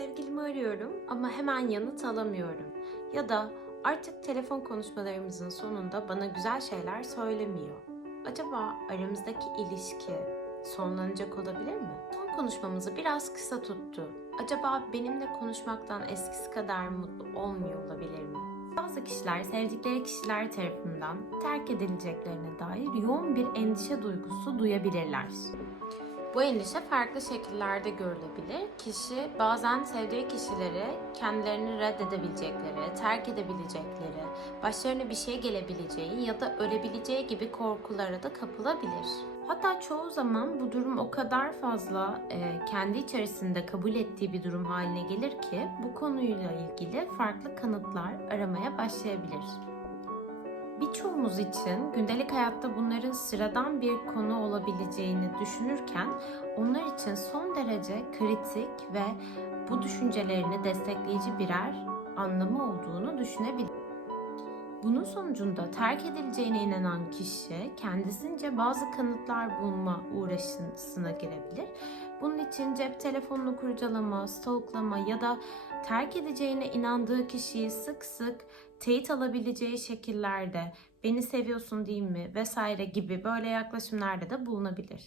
sevgilimi arıyorum ama hemen yanıt alamıyorum. Ya da artık telefon konuşmalarımızın sonunda bana güzel şeyler söylemiyor. Acaba aramızdaki ilişki sonlanacak olabilir mi? Son konuşmamızı biraz kısa tuttu. Acaba benimle konuşmaktan eskisi kadar mutlu olmuyor olabilir mi? Bazı kişiler sevdikleri kişiler tarafından terk edileceklerine dair yoğun bir endişe duygusu duyabilirler. Bu endişe farklı şekillerde görülebilir. Kişi bazen sevdiği kişileri kendilerini reddedebilecekleri, terk edebilecekleri, başlarına bir şey gelebileceği ya da ölebileceği gibi korkulara da kapılabilir. Hatta çoğu zaman bu durum o kadar fazla e, kendi içerisinde kabul ettiği bir durum haline gelir ki bu konuyla ilgili farklı kanıtlar aramaya başlayabilir. Birçoğumuz için gündelik hayatta bunların sıradan bir konu olabileceğini düşünürken onlar için son derece kritik ve bu düşüncelerini destekleyici birer anlamı olduğunu düşünebilir. Bunun sonucunda terk edileceğine inanan kişi kendisince bazı kanıtlar bulma uğraşısına girebilir. Bunun için cep telefonunu kurcalama, stalklama ya da terk edeceğine inandığı kişiyi sık sık teyit alabileceği şekillerde beni seviyorsun değil mi vesaire gibi böyle yaklaşımlarda da bulunabilir.